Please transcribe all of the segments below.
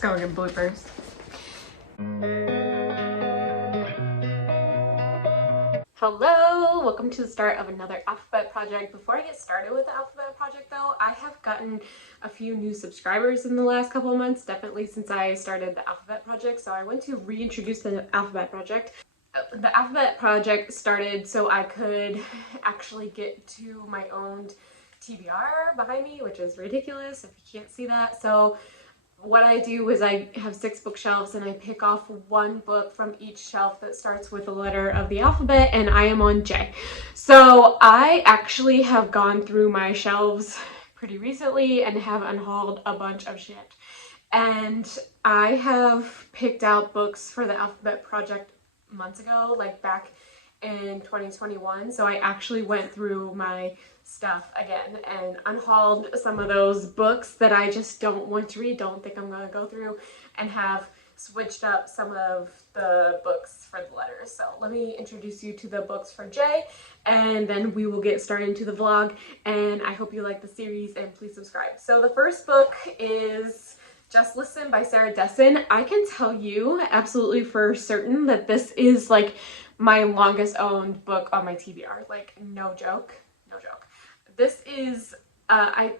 going in bloopers. Hello, welcome to the start of another alphabet project. Before I get started with the alphabet project though, I have gotten a few new subscribers in the last couple of months, definitely since I started the alphabet project. So I want to reintroduce the alphabet project. The alphabet project started so I could actually get to my own TBR behind me, which is ridiculous if you can't see that. So what I do is I have 6 bookshelves and I pick off one book from each shelf that starts with a letter of the alphabet, and I am on J. So I actually have gone through my shelves pretty recently and have unhauled a bunch of shit. And I have picked out books for the alphabet project months ago, like back in 2021. So I actually went through my stuff again and unhauled some of those books that I just don't want to read, don't think I'm going to go through, and have switched up some of the books for the letters. So let me introduce you to the books for J, and then we will get started into the vlog, and I hope you like the series and please subscribe. So the first book is Just Listen by Sarah Dessen. I can tell you absolutely for certain that this is like my longest owned book on my TBR, like no joke. This is,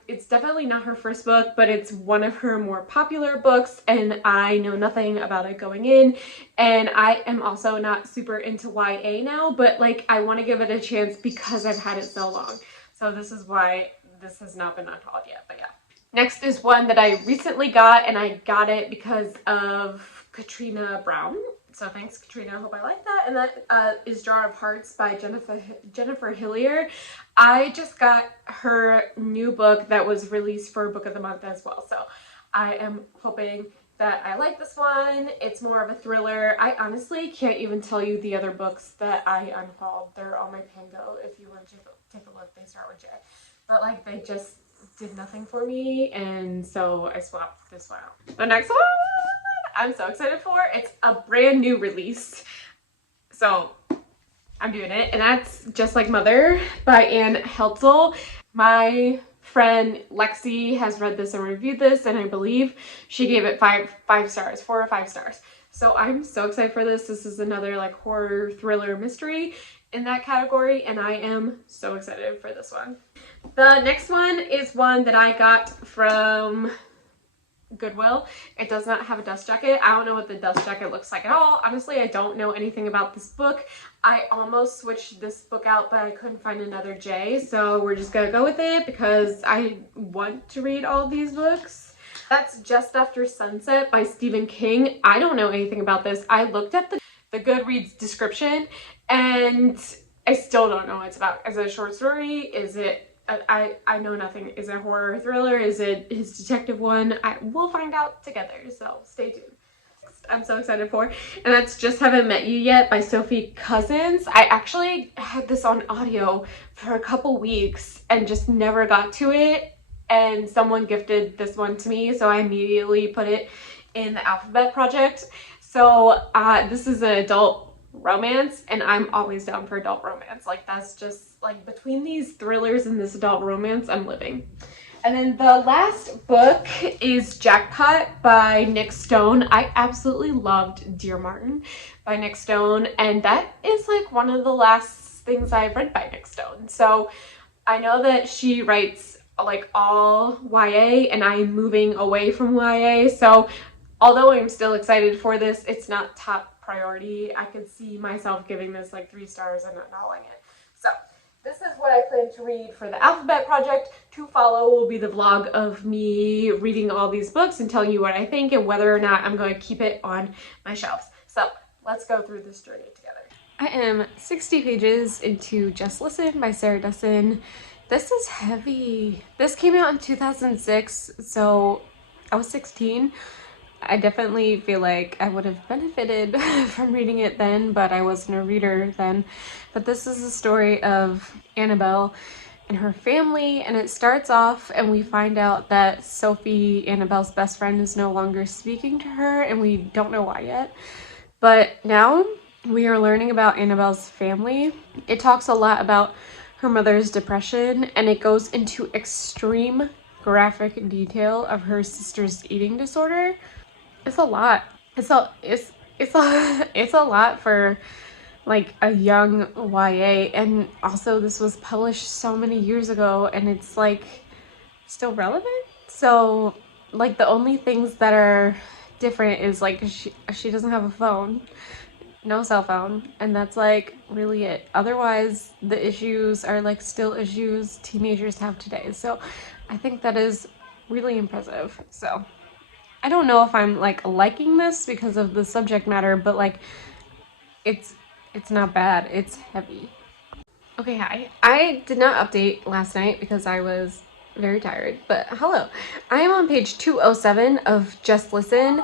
it's definitely not her first book, but it's one of her more popular books, and I know nothing about it going in, and I am also not super into YA now, but like I want to give it a chance because I've had it so long. So this is why this has not been unhauled yet, but yeah. Next is one that I recently got, and I got it because of Katrina Brown. So thanks, Katrina. I hope I like that. And that is Jar of Hearts by Jennifer Hillier. I just got her new book that was released for Book of the Month as well. So I am hoping that I like this one. It's more of a thriller. I honestly can't even tell you the other books that I unhauled. They're on my Pango if you want to take a look. They start with J. But like they just did nothing for me, and so I swapped this one out. The next one I'm so excited for. It's a brand new release, so I'm doing it, and that's Just Like Mother by Anne Heltzel. My friend Lexi has read this and reviewed this, and I believe she gave it 5 stars, 4 or 5 stars. So I'm so excited for this. This is another like horror thriller mystery in that category, and I am so excited for this one. The next one is one that I got from Goodwill. It does not have a dust jacket. I don't know what the dust jacket looks like at all. Honestly, I don't know anything about this book. I almost switched this book out, but I couldn't find another J, so we're just gonna go with it because I want to read all these books. That's Just After Sunset by Stephen King. I don't know anything about this. I looked at the Goodreads description and I still don't know what it's about. Is it a short story? Is it I know nothing. Is it a horror thriller? Is it his detective one? We'll find out together, so stay tuned. I'm so excited for, and that's Just Haven't Met You Yet by Sophie Cousins. I actually had this on audio for a couple weeks and just never got to it, and someone gifted this one to me, so I immediately put it in the alphabet project. So this is an adult romance, and I'm always down for adult romance. Like that's just like between these thrillers and this adult romance, I'm living. And then the last book is Jackpot by Nick Stone. I absolutely loved Dear Martin by Nick Stone, and that is like one of the last things I've read by Nick Stone. So I know that she writes like all YA, and I'm moving away from YA, so although I'm still excited for this, it's not top priority. I could see myself giving this like 3 stars and not knowing it. So this is what I plan to read for the alphabet project. To follow will be the vlog of me reading all these books and telling you what I think and whether or not I'm going to keep it on my shelves. So let's go through this journey together. I am 60 pages into Just Listen by Sarah Dessen. This is heavy. This came out in 2006, so I was 16. I definitely feel like I would have benefited from reading it then, but I wasn't a reader then. But this is the story of Annabelle and her family, and it starts off and we find out that Sophie, Annabelle's best friend, is no longer speaking to her, and we don't know why yet. But now we are learning about Annabelle's family. It talks a lot about her mother's depression, and it goes into extreme graphic detail of her sister's eating disorder. It's a lot. It's a lot for like a young YA, and also this was published so many years ago and it's like still relevant. So like the only things that are different is like she doesn't have a phone, no cell phone, and that's like really it. Otherwise the issues are like still issues teenagers have today. So I think that is really impressive. So I don't know if I'm like liking this because of the subject matter, but like it's it's not bad. It's heavy. Okay, hi. I did not update last night because I was very tired, but hello. I am on page 207 of Just Listen.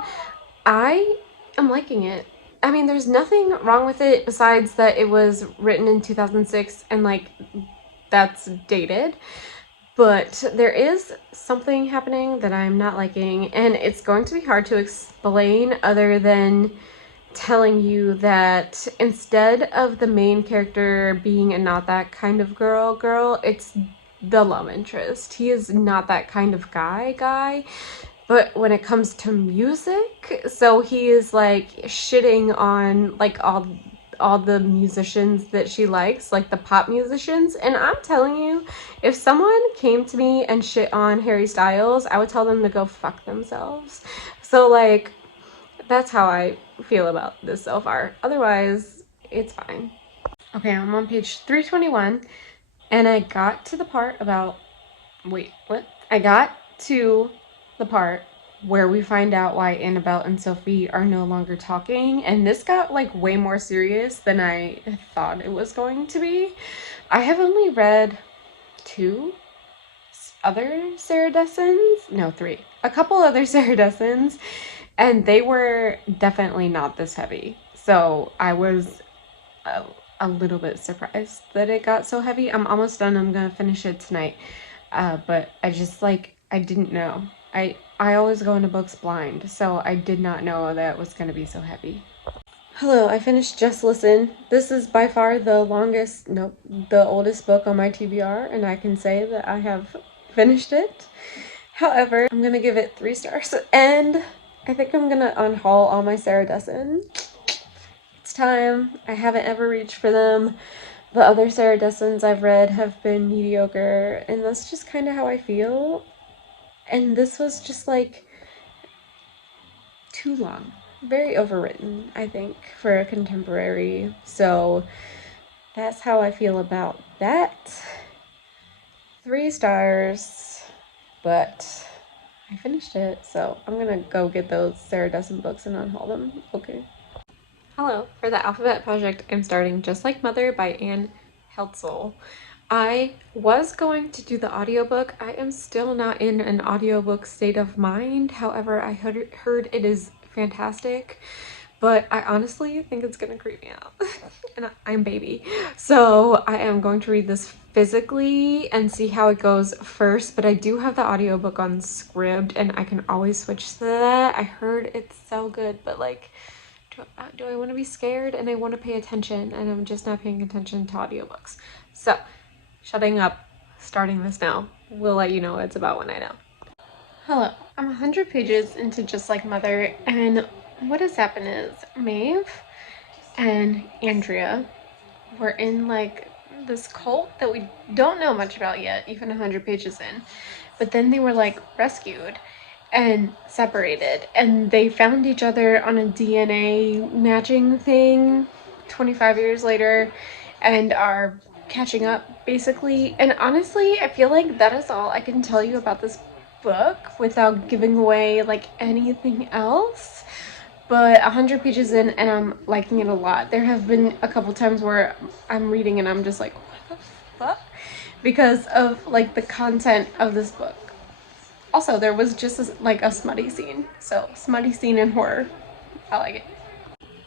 I am liking it. I mean, there's nothing wrong with it besides that it was written in 2006 and like that's dated. But there is something happening that I'm not liking, and it's going to be hard to explain other than telling you that instead of the main character being a not that kind of girl, it's the love interest. He is not that kind of guy. But when it comes to music, so he is like shitting on like all the musicians that she likes, like the pop musicians. And I'm telling you, if someone came to me and shit on Harry Styles, I would tell them to go fuck themselves. So like that's how I feel about this so far. Otherwise, it's fine. Okay, I'm on page 321 and I got to the part about wait, what? I got to the part where we find out why Annabelle and Sophie are no longer talking, and this got like way more serious than I thought it was going to be. I have only read two other Sarah Dessons, no, three, a couple other Sarah Dessons, and they were definitely not this heavy. So I was a little bit surprised that it got so heavy. I'm almost done. I'm gonna finish it tonight. But I just like, I didn't know. I always go into books blind, so I did not know that it was gonna be so heavy. Hello, I finished Just Listen. This is by far the longest, nope, the oldest book on my TBR, and I can say that I have finished it. However, I'm gonna give it 3 stars, and I think I'm gonna unhaul all my Sarah Dessen. It's time. I haven't ever reached for them. The other Sarah Dessons I've read have been mediocre, and that's just kind of how I feel. And this was just like too long. Very overwritten, I think, for a contemporary. So that's how I feel about that. 3 stars, but I finished it, so I'm gonna go get those Sarah Dessen books and unhaul them. Okay. Hello. For the alphabet project, I'm starting Just Like Mother by Anne Heltzel. I was going to do the audiobook. I am still not in an audiobook state of mind. However, I heard it is fantastic, but I honestly think it's gonna creep me out. And I'm baby. So I am going to read this physically and see how it goes first, but I do have the audiobook on Scribd and I can always switch to that. I heard it's so good, but like, do I want to be scared? And I want to pay attention, and I'm just not paying attention to audiobooks. So, shutting up, starting this now. We'll let you know what it's about when I know. Hello, I'm 100 pages into Just Like Mother, and what has happened is Maeve and Andrea were in like this cult that we don't know much about yet, even 100 pages in. But then they were like rescued and separated, and they found each other on a DNA matching thing 25 years later and are catching up basically. And honestly, I feel like that is all I can tell you about this book without giving away like anything else. But 100 pages in and I'm liking it a lot. There have been a couple times where I'm reading and I'm just like, what the fuck? Because of like the content of this book. Also, there was just like a smutty scene. So, smutty scene and horror. I like it.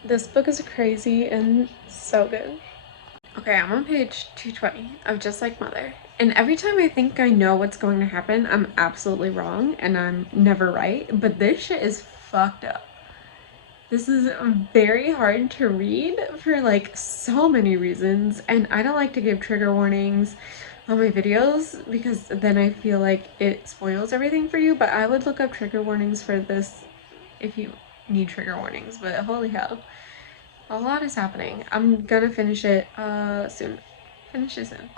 This book is crazy and so good. Okay, I'm on page 220 of Just Like Mother. And every time I think I know what's going to happen, I'm absolutely wrong and I'm never right. But this shit is fucked up. This is very hard to read for like so many reasons. And I don't like to give trigger warnings on my videos because then I feel like it spoils everything for you, but I would look up trigger warnings for this if you need trigger warnings, but holy hell, a lot is happening. I'm gonna finish it soon. Finish it soon.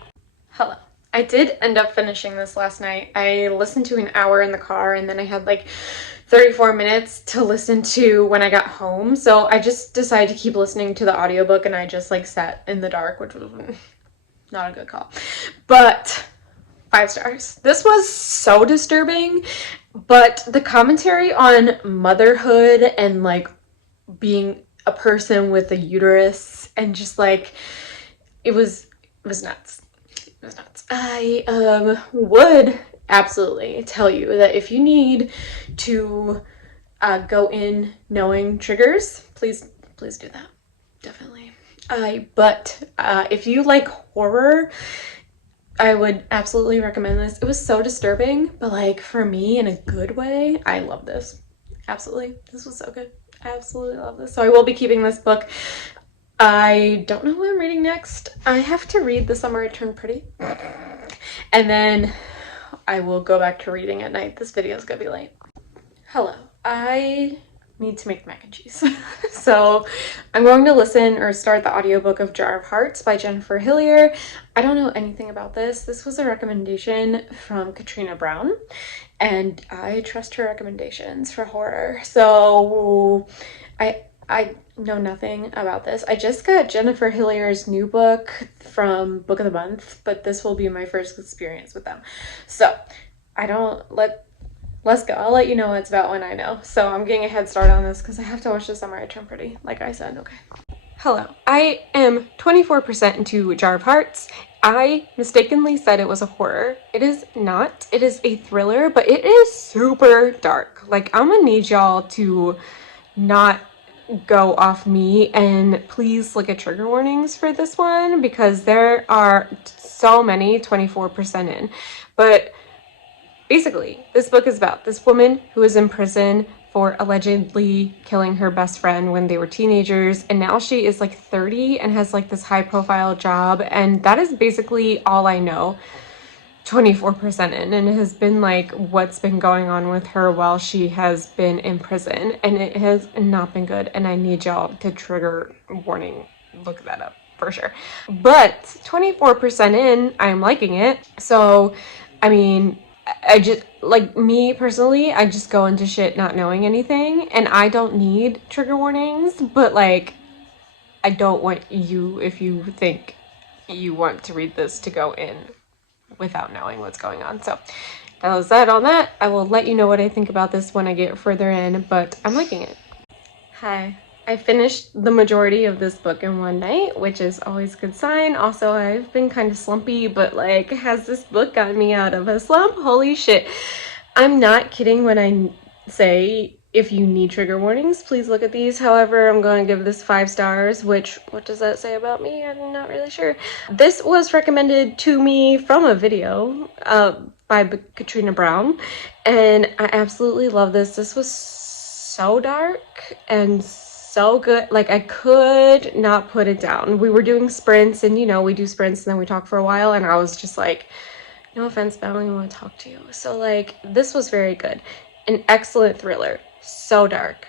Hello. I did end up finishing this last night. I listened to an hour in the car, and then I had like 34 minutes to listen to when I got home. So I just decided to keep listening to the audiobook, and I just like sat in the dark, which was not a good call. But 5 stars. This was so disturbing, but the commentary on motherhood and like being a person with a uterus and just like it was nuts. It was nuts. I would absolutely tell you that if you need to go in knowing triggers, please do that. Definitely. But if you like horror, I would absolutely recommend this. It was so disturbing, but like for me in a good way, I love this. Absolutely. This was so good. I absolutely love this. So I will be keeping this book. I don't know what I'm reading next. I have to read The Summer I Turned Pretty. And then I will go back to reading at night. This video is gonna be late. Hello. I need to make mac and cheese. So I'm going to listen or start the audiobook of Jar of Hearts by Jennifer Hillier. I don't know anything about this. This was a recommendation from Katrina Brown, and I trust her recommendations for horror. So I know nothing about this. I just got Jennifer Hillier's new book from Book of the Month, but this will be my first experience with them. So let's go. I'll let you know what it's about when I know. So I'm getting a head start on this because I have to watch The Summer I Turned Pretty, like I said. Okay. Hello. I am 24% into Jar of Hearts. I mistakenly said it was a horror. It is not. It is a thriller, but it is super dark. Like, I'm gonna need y'all to not go off me, and please look at trigger warnings for this one because there are so many 24% in. But basically, this book is about this woman who is in prison for allegedly killing her best friend when they were teenagers, and now she is like 30 and has like this high profile job, and that is basically all I know 24% in, and it has been like what's been going on with her while she has been in prison, and it has not been good, and I need y'all to trigger warning look that up for sure. But 24% in, I'm liking it. So I mean, I just, like, me personally, I just go into shit not knowing anything, and I don't need trigger warnings, but like I don't want you, if you think you want to read this, to go in without knowing what's going on. So that was that on that. I will let you know what I think about this when I get further in, but I'm liking it. Hi. I finished the majority of this book in one night, which is always a good sign. Also, I've been kind of slumpy, but like, has this book gotten me out of a slump? Holy shit. I'm not kidding when I say if you need trigger warnings, please look at these. However, I'm going to give this 5 stars, which, what does that say about me? I'm not really sure. This was recommended to me from a video by Katrina Brown, and I absolutely love this. This was so dark and so good. Like, I could not put it down. We were doing sprints, and you know, we do sprints and then we talk for a while, and I was just like, no offense, but I don't even want to talk to you. So like, this was very good. An excellent thriller. So dark.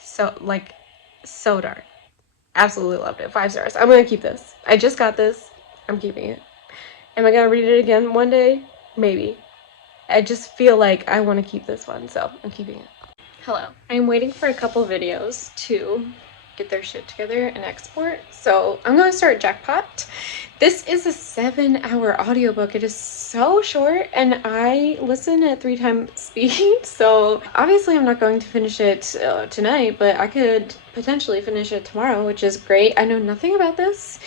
So dark. Absolutely loved it. 5 stars. I'm gonna keep this. I just got this. I'm keeping it. Am I gonna read it again one day? Maybe. I just feel like I want to keep this one, so I'm keeping it. Hello. I'm waiting for a couple videos to get their shit together and export, so I'm gonna start Jackpot. This is a 7-hour audiobook. It is so short, and I listen at 3 times speed, so obviously I'm not going to finish it tonight, but I could potentially finish it tomorrow, which is great. I know nothing about this,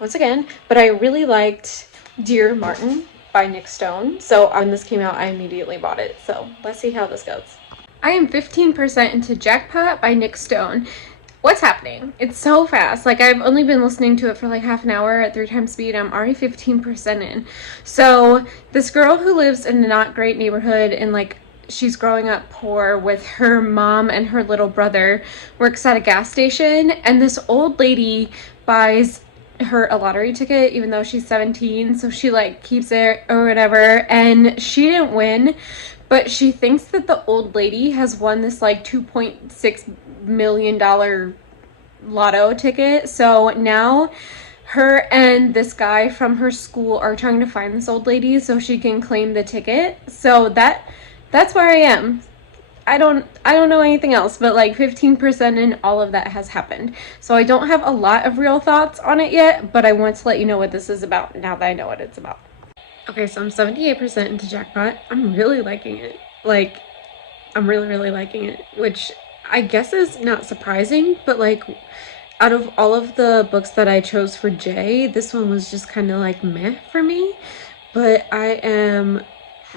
once again, but I really liked Dear Martin by Nick Stone, so when this came out, I immediately bought it, so let's see how this goes. I am 15% into Jackpot by Nick Stone. What's happening? It's so fast. Like, I've only been listening to it for like half an hour at 3 times speed. I'm already 15% in. So this girl who lives in a not great neighborhood, and like, she's growing up poor with her mom and her little brother, works at a gas station, and this old lady buys her a lottery ticket even though she's 17, so she like keeps it or whatever, and she didn't win, but she thinks that the old lady has won this like $2.6 million lotto ticket. So now her and this guy from her school are trying to find this old lady so she can claim the ticket. So that's where I am. I don't know anything else, but like 15% in all of that has happened. So I don't have a lot of real thoughts on it yet, but I want to let you know what this is about now that I know what it's about. Okay, so I'm 78% into Jackpot. I'm really liking it. Like, I'm really, really liking it, which I guess is not surprising, but like, out of all of the books that I chose for Jay, this one was just kind of like meh for me, but I am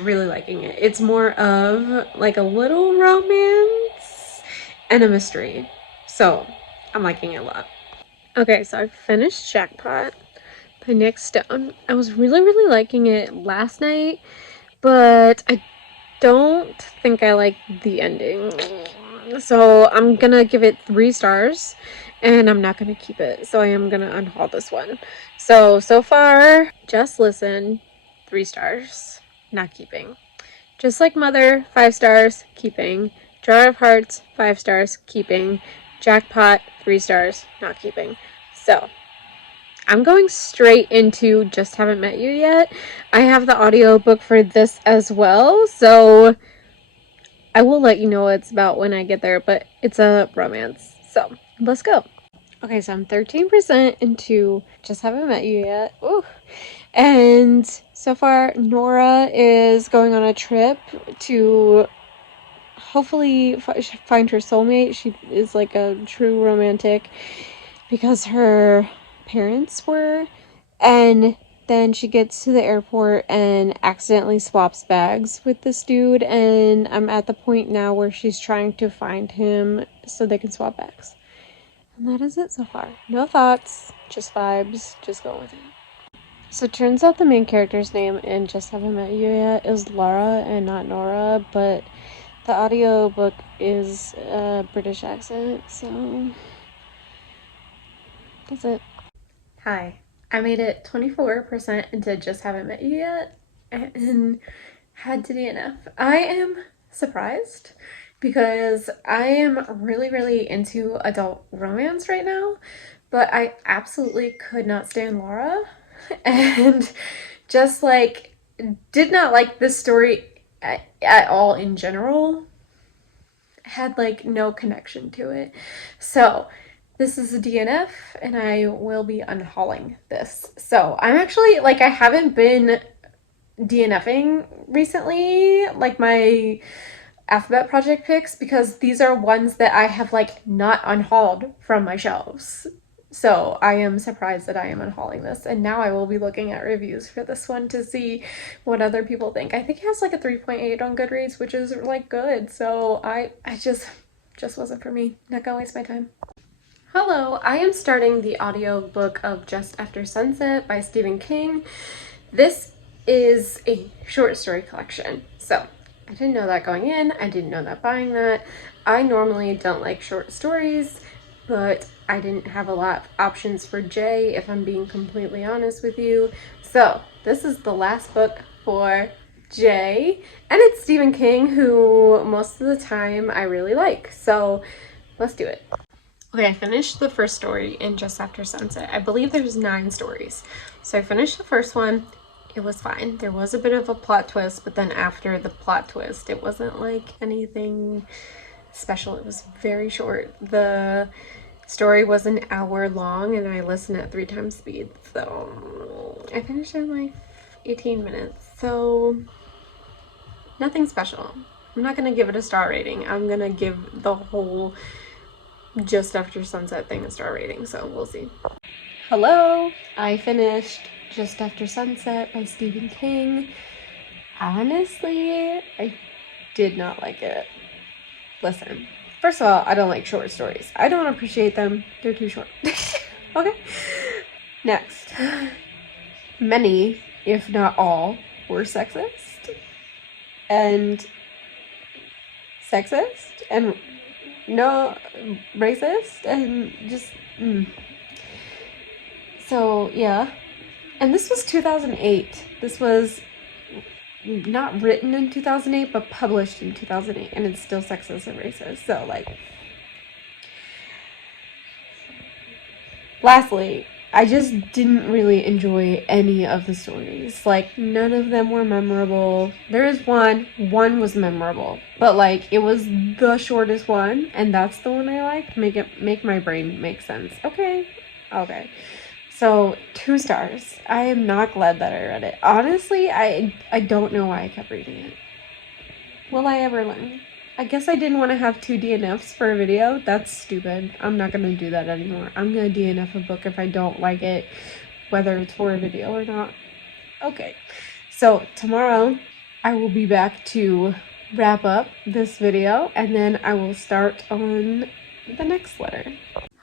really liking it. It's more of like a little romance and a mystery, so I'm liking it a lot. Okay, so I finished Jackpot by Nick Stone. I was really, really liking it last night, but I don't think I like the ending. So I'm gonna give it 3 stars, and I'm not gonna keep it. So I am gonna unhaul this one. So far, Just Listen, 3 stars, not keeping. Just Like Mother, 5 stars, keeping. Jar of Hearts, 5 stars, keeping. Jackpot, 3 stars, not keeping. So I'm going straight into Just Haven't Met You Yet. I have the audiobook for this as well, so I will let you know what it's about when I get there, but it's a romance. So let's go. Okay, so I'm 13% into Just Haven't Met You Yet. Ooh. And so far, Nora is going on a trip to hopefully find her soulmate. She is like a true romantic because her parents were, and then she gets to the airport and accidentally swaps bags with this dude, and I'm at the point now where she's trying to find him so they can swap bags. And that is it so far. No thoughts, just vibes, just go with it. So it turns out the main character's name in Just Haven't Met You Yet is Laura and not Nora, but the audiobook is a British accent, so that's it. Hi, I made it 24% into Just Haven't Met You Yet and had to DNF. I am surprised because I am really, really into adult romance right now, but I absolutely could not stand Laura and just like did not like this story at all in general. Had like no connection to it. So this is a DNF and I will be unhauling this. So I'm actually like, I haven't been DNFing recently, like my alphabet project picks, because these are ones that I have like not unhauled from my shelves. So I am surprised that I am unhauling this, and now I will be looking at reviews for this one to see what other people think. I think it has like a 3.8 on Goodreads, which is like good. So I just wasn't for me. Not gonna waste my time. Hello, I am starting the audiobook of Just After Sunset by Stephen King. This is a short story collection. So I didn't know that going in. I didn't know that buying that. I normally don't like short stories, but I didn't have a lot of options for Jay, if I'm being completely honest with you. So this is the last book for Jay, and it's Stephen King, who most of the time I really like. So let's do it. Okay, I finished the first story in Just After Sunset. I believe there's 9 stories. So I finished the first one. It was fine. There was a bit of a plot twist, but then after the plot twist, it wasn't like anything special. It was very short. The story was an hour long and I listened at 3 times speed. So I finished in like 18 minutes. So nothing special. I'm not going to give it a star rating. I'm going to give the whole Just After Sunset thing a star rating. So we'll see. Hello, I finished Just After Sunset by Stephen King. Honestly, I did not like it. Listen, first of all, I don't like short stories. I don't appreciate them. They're too short. Okay. Next. Many, if not all, were sexist. And no racist and just So yeah, and this was 2008. This was not written in 2008, but published in 2008, and it's still sexist and racist. So, like, lastly, I just didn't really enjoy any of the stories. Like, none of them were memorable. There is one was memorable, but like, it was the shortest one, and that's the one I liked. Make my brain make sense. Okay. So 2 stars. I am not glad that I read it. Honestly, I don't know why I kept reading it. Will I ever learn? I guess I didn't want to have 2 DNFs for a video. That's stupid. I'm not going to do that anymore. I'm going to DNF a book if I don't like it, whether it's for a video or not. Okay, so tomorrow I will be back to wrap up this video, and then I will start on the next letter.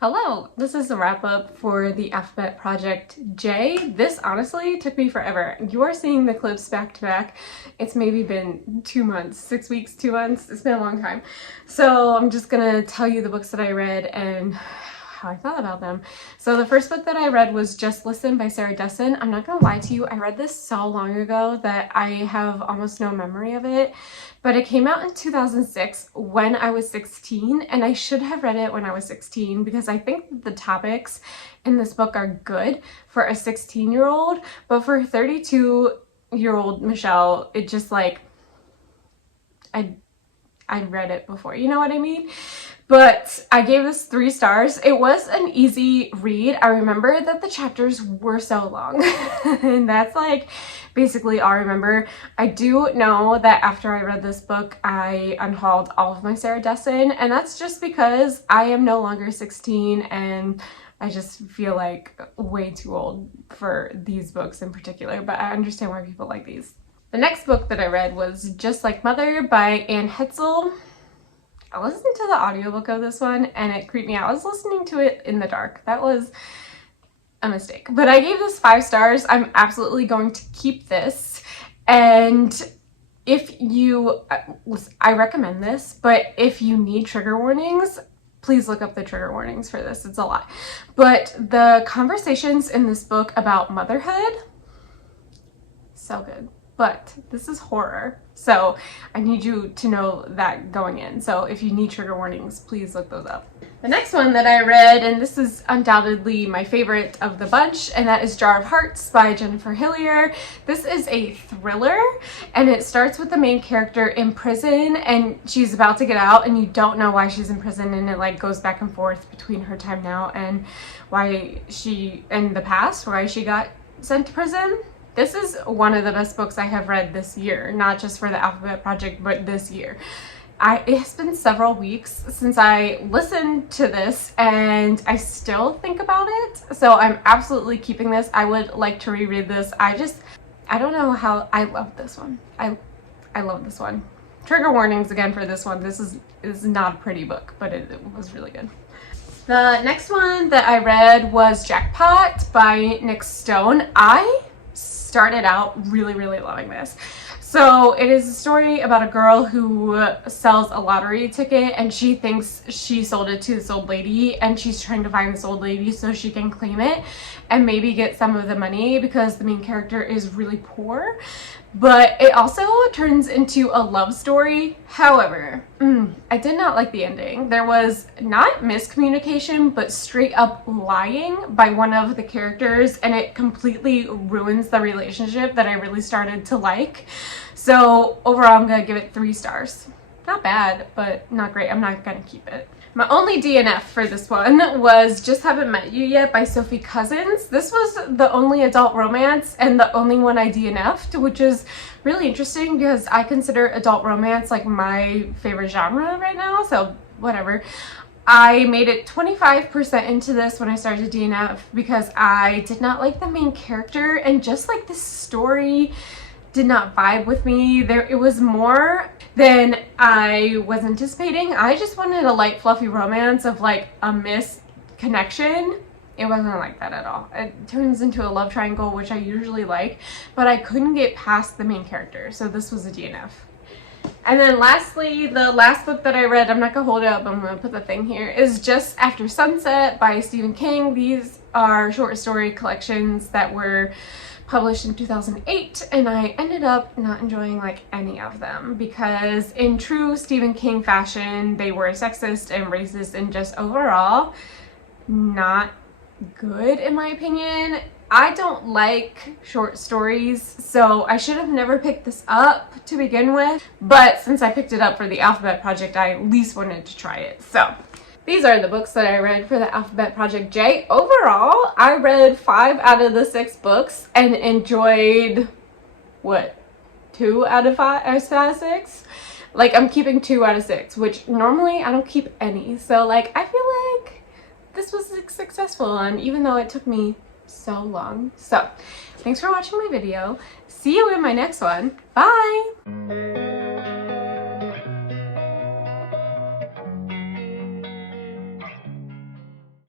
Hello, this is the wrap up for the Alphabet Project J. This honestly took me forever. You are seeing the clips back to back. It's maybe been 2 months, 6 weeks, 2 months. It's been a long time. So I'm just gonna tell you the books that I read and how I thought about them. So the first book that I read was Just Listen by Sarah Dessen. I'm not gonna lie to you, I read this so long ago that I have almost no memory of it. But it came out in 2006 when I was 16, and I should have read it when I was 16 because I think the topics in this book are good for a 16-year-old, but for a 32-year-old Michelle, it just like, I read it before, you know what I mean? But I gave this 3 stars. It was an easy read. I remember that the chapters were so long and that's like basically all I remember. I do know that after I read this book, I unhauled all of my Sarah Dessen, and that's just because I am no longer 16 and I just feel like way too old for these books in particular, but I understand why people like these. The next book that I read was Just Like Mother by Anne Hetzel. I listened to the audiobook of this one and it creeped me out. I was listening to it in the dark. That was a mistake. But I gave this 5 stars. I'm absolutely going to keep this. And if you, I recommend this, but if you need trigger warnings, please look up the trigger warnings for this. It's a lot. But the conversations in this book about motherhood, so good. But this is horror, so I need you to know that going in. So if you need trigger warnings, please look those up. The next one that I read, and this is undoubtedly my favorite of the bunch, and that is Jar of Hearts by Jennifer Hillier. This is a thriller, and it starts with the main character in prison, and she's about to get out, and you don't know why she's in prison, and it like goes back and forth between her time now and why she, in the past, why she got sent to prison. This is one of the best books I have read this year, not just for the Alphabet Project, but this year. It has been several weeks since I listened to this and I still think about it. So I'm absolutely keeping this. I would like to reread this. I don't know how, I love this one. I love this one. Trigger warnings again for this one. This is not a pretty book, but it was really good. The next one that I read was Jackpot by Nick Stone. I started out really loving this. So it is a story about a girl who sells a lottery ticket and she thinks she sold it to this old lady, and she's trying to find this old lady so she can claim it and maybe get some of the money because the main character is really poor. But it also turns into a love story. However, I did not like the ending. There was not miscommunication, but straight up lying by one of the characters, and it completely ruins the relationship that I really started to like. So overall, I'm gonna give it 3 stars. Not bad, but not great. I'm not gonna keep it. My only DNF for this one was Just Haven't Met You Yet by Sophie Cousins. This was the only adult romance and the only one I DNF'd, which is really interesting because I consider adult romance like my favorite genre right now, so whatever. I made it 25% into this when I started to DNF because I did not like the main character, and just like the story did not vibe with me. It was more than I was anticipating. I just wanted a light, fluffy romance of like a missed connection. It wasn't like that at all. It turns into a love triangle, which I usually like, but I couldn't get past the main character, so this was a DNF. And then lastly, the last book that I read, I'm not gonna hold it up, I'm gonna put the thing here, is Just After Sunset by Stephen King. These are short story collections that were published in 2008, and I ended up not enjoying like any of them because in true Stephen King fashion, they were sexist and racist and just overall not good in my opinion. I don't like short stories, so I should have never picked this up to begin with, but since I picked it up for the Alphabet Project, I at least wanted to try it. So these are the books that I read for the Alphabet Project J. Overall, I read 5 out of the 6 books and enjoyed, what, 2 out of 6? Like, I'm keeping 2 out of 6, which normally I don't keep any. So, like, I feel like this was successful, and even though it took me so long. So, thanks for watching my video. See you in my next one. Bye!